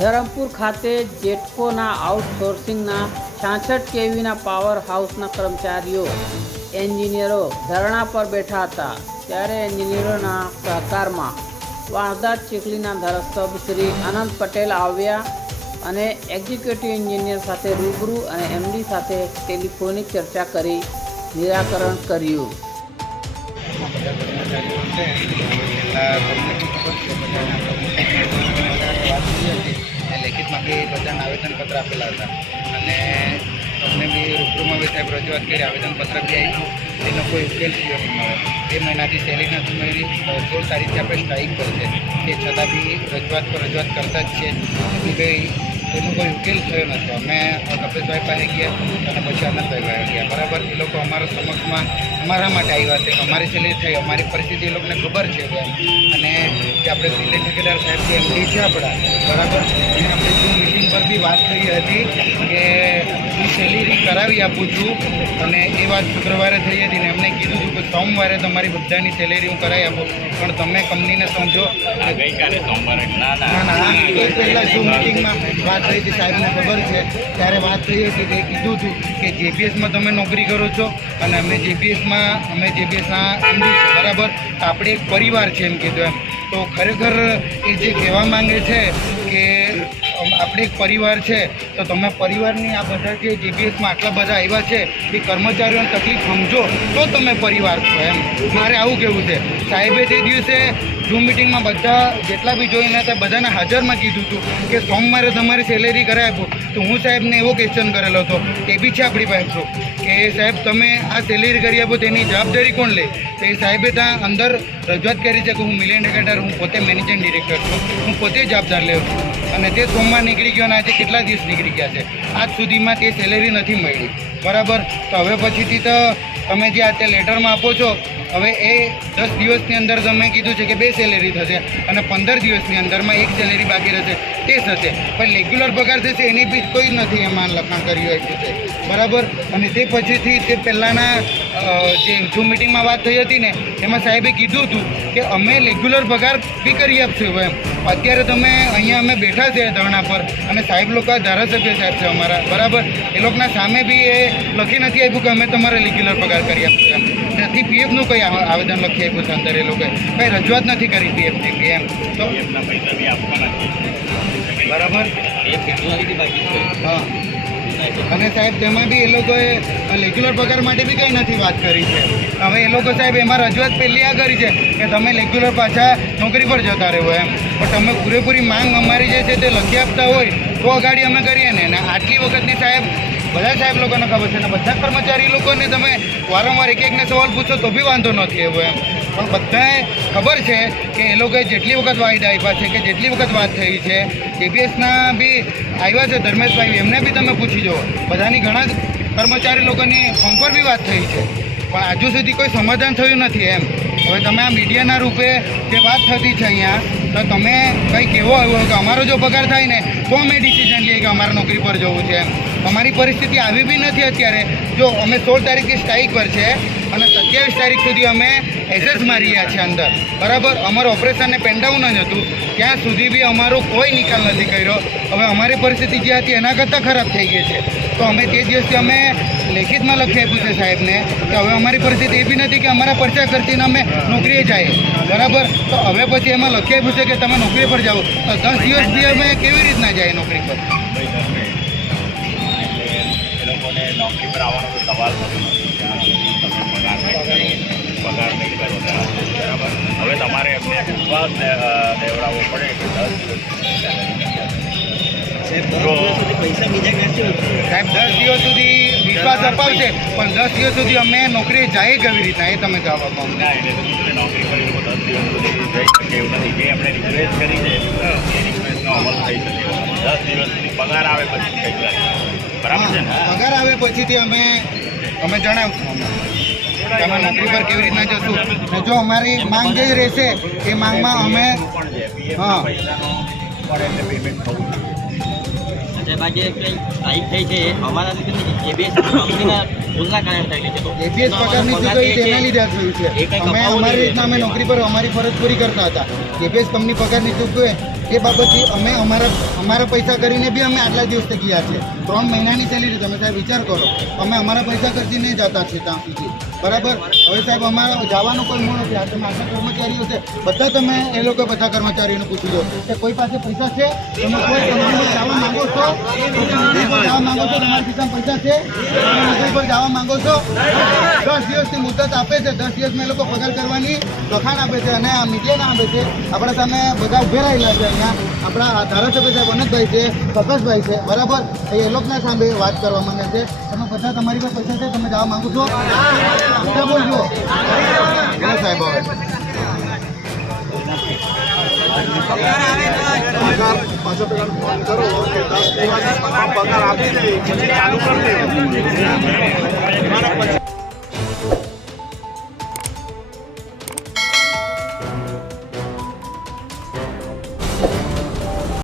ધરમપુર ખાતે જેટકોના આઉટસોર્સિંગના છાસઠ કેવીના પાવર હાઉસના કર્મચારીઓ, એન્જિનિયરો ધરણા પર બેઠા હતા. ત્યારે એન્જિનિયરોના સહકારમાં વાંસદા ચીખલીના ધારાસભ્ય શ્રી આનંદ પટેલ આવ્યા અને એક્ઝિક્યુટિવ એન્જિનિયર સાથે રૂબરૂ અને એમડી સાથે ટેલિફોનિક ચર્ચા કરી, નિરાકરણ કર્યું. કર્મચારીઓ છે થઈ હતી. એ લેખિતમાં બી બધાને આવેદનપત્ર આપેલા હતા. અને તમને બી રૂબરૂમાં બી સાહેબ રજૂઆત કરી, આવેદનપત્ર બી આપ્યું. એનો કોઈ ઉકેલ થયો નહીં મળે. બે મહિનાથી સેલેરી નથી મળી સોળ તારીખથી આપણે સ્ટ્રાઇક કરી છે. તે છતાં બી રજૂઆત પર રજૂઆત કરતા જ છે. કે ભાઈ એનો કોઈ ઉકેલ થયો નથી. અમે કપિલભાઈ પાસે ગયા અને પછી અનંતભાઈ પાસે ગયા. બરાબર, એ લોકો અમારા સમક્ષમાં અમારા માટે આવ્યા છે. અમારી સેલેરી થઈ અમારી પરિસ્થિતિ એ લોકોને ખબર છે અને જે આપણે બિલ્ડિંગ ઠેકેદાર સાહેબ જે એમડી છે આપણા બરાબર? અને આપણે શું મિટિંગ પર બી વાત થઈ હતી કે હું સેલેરી કરાવી આપું છું અને એ વાત શુક્રવારે થઈ હતી ને એમને કીધું હતું કે સોમવારે તમારી બધાની સેલેરી હું કરાવી આપું. પણ તમે કંપનીને સમજો. ગઈકાલે સોમવારે ના ના. ના એ પહેલાં શું મિટિંગમાં વાત થઈ હતી સાહેબને ખબર છે. ત્યારે વાત થઈ હતી કે કીધું હતું કે જેપીએસમાં તમે નોકરી કરો છો અને અમે જેપીએસમાં અમે જે બે બરાબર આપણે એક પરિવાર છે એમ કીધું એમ. તો ખરેખર એ જે કહેવા માંગે છે કે આપણે એક પરિવાર છે, તો તમે પરિવારની આ બધા જે જીબીએસમાં આટલા બધા આવ્યા છે, એ કર્મચારીઓને તકલીફ સમજો, તો તમે પરિવાર છો એમ. મારે આવું કહેવું છે. સાહેબે તે દિવસે ઝૂમ મિટિંગમાં બધા જેટલા બી જોઈને હતા, બધાને હાજરમાં કીધું હતું કે સોમવારે તમારી સેલેરી કરાવી આપો. તો હું સાહેબને એવો ક્વેશ્ચન કરેલો હતો. તે બી છે આપણી પાસે. proof કે સાહેબ, તમે આ સેલેરી કરી આપો, તેની જવાબદારી કોણ લે? તો એ સાહેબે ત્યાં અંદર રજૂઆત કરી છે કે હું મિલિયન ટેકેટર હું પોતે મેનેજિંગ ડિરેક્ટર છું. હું પોતે જવાબદાર લેવું છું. અને તે સોમવાર નીકળી ગયો અને આજે કેટલા દિવસ નીકળી ગયા છે? આજ સુધીમાં તે સેલેરી નથી મળી. બરાબર? તો હવે પછીથી તો તમે જે આ તે લેટરમાં આપો છો હવે એ દસ દિવસની અંદર તમે કીધું છે કે બે સેલેરી થશે અને પંદર દિવસની અંદરમાં એક સેલેરી બાકી રહેશે. તે થશે. પણ રેગ્યુલર પગાર થશે એની બી કોઈ નથી એમાં લખાણ કર્યું હોય બરાબર? અને તે પછીથી તે પહેલાંના જે ઝૂમ મિટિંગમાં વાત થઈ હતી ને એમાં સાહેબે કીધું હતું કે અમે રેગ્યુલર પગાર બી કરી આપશું એમ. અત્યારે તમે અહીંયા અમે બેઠા છે ધરણા પર અને સાહેબ લોકો ધારાસભ્ય સાહેબ છે અમારા. બરાબર? એ લોકોના સામે બી એ લખી નથી આપ્યું કે અમે તમારે રેગ્યુલર પગાર કરી આપશું એમ. નથી પીએફનું કંઈ આવેદન લખી આપ્યું છે અંદર એ લોકોએ. કંઈ રજૂઆત નથી કરી પીએફની બી એમ. તો બરાબર? હા. અને સાહેબ, તેમાં બી એ લોકોએ રેગ્યુલર પગાર માટે બી કંઈ નથી વાત કરી છે. હવે એ લોકો સાહેબ, એમાં રજૂઆત પહેલી આ કરી છે કે તમે રેગ્યુલર પાછા નોકરી પર જતા રહેવો એમ. પણ તમે પૂરેપૂરી માંગ અમારી જે છે તે લખી આપતા હોય, તો અગાડી અમે કરીએ ને. આટલી વખતની સાહેબ, બધા સાહેબ લોકોને ખબર છે અને બધા કર્મચારી લોકોને તમે વારંવાર એક એકને સવાલ પૂછો તો બી વાંધો નથી એવો એમ. પણ બધાએ ખબર છે કે એ લોકોએ જેટલી વખત વાયદા આપ્યા છે કે જેટલી વખત વાત થઈ છે કેબીએસના બી આવ્યા છે ધર્મેશભાઈ, એમને બી તમે પૂછી જુઓ. બધાની ઘણા કર્મચારી લોકોની ફોન પર બી વાત થઈ છે. પણ હજુ સુધી કોઈ સમાધાન થયું નથી એમ. હવે તમે આ મીડિયાના રૂપે જે વાત થતી છે અહીંયા, તો તમે કંઈક એવો આવ્યો કે અમારો જો પગાર થાય ને, તો અમે ડિસિઝન લઈએ કે અમારે નોકરી પર જવું છે એમ. અમારી પરિસ્થિતિ આવી બી નથી અત્યારે. જો અમે સોળ તારીખથી સ્ટ્રાઇક પર છે અને સત્યાવીસ તારીખ સુધી અમે એસેસ મારી રહ્યા છીએ અંદર. બરાબર? અમારું ઓપરેશનને પેન્ડાઉન જ હતું. ત્યાં સુધી બી અમારો કોઈ નિકાલ નથી કર્યો. હવે અમારી પરિસ્થિતિ જે હતી એના કરતાં ખરાબ થઈ ગઈ છે. તો અમે તે દિવસથી અમે લેખિતમાં લખી આપ્યું છે સાહેબને કે હવે અમારી પરિસ્થિતિ એ બી નથી કે અમારા પરચા ખર્ચીને અમે નોકરીએ જાય. બરાબર? તો હવે પછી એમાં લખી આપ્યું છે કે તમે નોકરી પર જાઓ. તો દસ દિવસથી અમે કેવી રીતના જાય નોકરી પર? લોકોને નોકરી પર આવવાનો કોઈ સવાલ નથી. ત્યાં સુધી તમે પગાર નહીં કરો. પગાર નહીં કરો. બરાબર. હવે તમારે એમને વિશ્વાસ દેવડાવવો પડે કે દસ દિવસ. જો સાહેબ દસ દિવસ સુધી વિશ્વાસ અપાવશે પણ દસ દિવસ સુધી અમે નોકરી જાય કેવી રીતના એ તમે જવાબ આપો અમને. ના એટલે નોકરી પર દસ દિવસ સુધી જઈ શકે એવું નથી. જે એમણે રિક્વેસ્ટ કરી છે એ રિક્વેસ્ટનો અમલ થઈ શકે. દસ દિવસ સુધી પગાર આવે પછી કંઈક. બરાબર છે ને? પગાર આવે પછીથી અમે અમે જણાવશું તમે નોકરી પર કેવી રીતના જશું ને જો અમારી માંગ જે રહેશે એ માંગમાં અમે હા. આજે કંઈ સ્ટ્રાઇક થઈ છે અમારા લીધે એબીએસ કંપનીના ભૂલના કારણે થઈ છે તો એપીએસ પગારની ચૂકવણી તેના લીધે થયું છે. અમે અમારી રીતના અમે નોકરી પર અમારી ફરજ પૂરી કરતા હતા. એપીએસ કંપની પગારની ચૂકવે એ બાબતથી અમે અમારા અમારા પૈસા કરીને બી અમે આટલા દિવસથી ગયા છે ત્રણ મહિનાની સેલેરી, તમે સાહેબ વિચાર કરો. અમે અમારા પૈસા નહીં જતા છીએ ત્યાં સુધી. બરાબર? હવે સાહેબ, અમારા જવાનો કોઈ મૂળ નથી. આ તમે કર્મચારીઓ છે. બધા તમે એ લોકો બધા કર્મચારીઓને પૂછી લો કે કોઈ પાસે પૈસા છે? તમે કોઈ કંપનીમાં જવા માંગો છો? જવા માંગો છો? તમારા ખિસ્સામાં પૈસા છે? તમે નોકરી પર જવા માંગો છો? દસ દિવસની મુદત આપે છે. દસ દિવસમાં એ લોકો પગાર કરવાની લખાણ આપે છે અને આ મીડિયાને આપે છે. આપણા સામે બધા ઉભે રહેલા છે અહીંયા. આપણા ધારાસભ્ય સાહેબ અનંતભાઈ છે, પ્રકાશભાઈ છે. બરાબર? એ લોકોના સામે વાત કરવા માંગે છે. બધા તમારી પાસે પૈસા છે, તમે જવા માંગો છો? બધા બોલજો. બોલો સાહેબ દસ પગાર આપી દે ચાલુ કરી દે.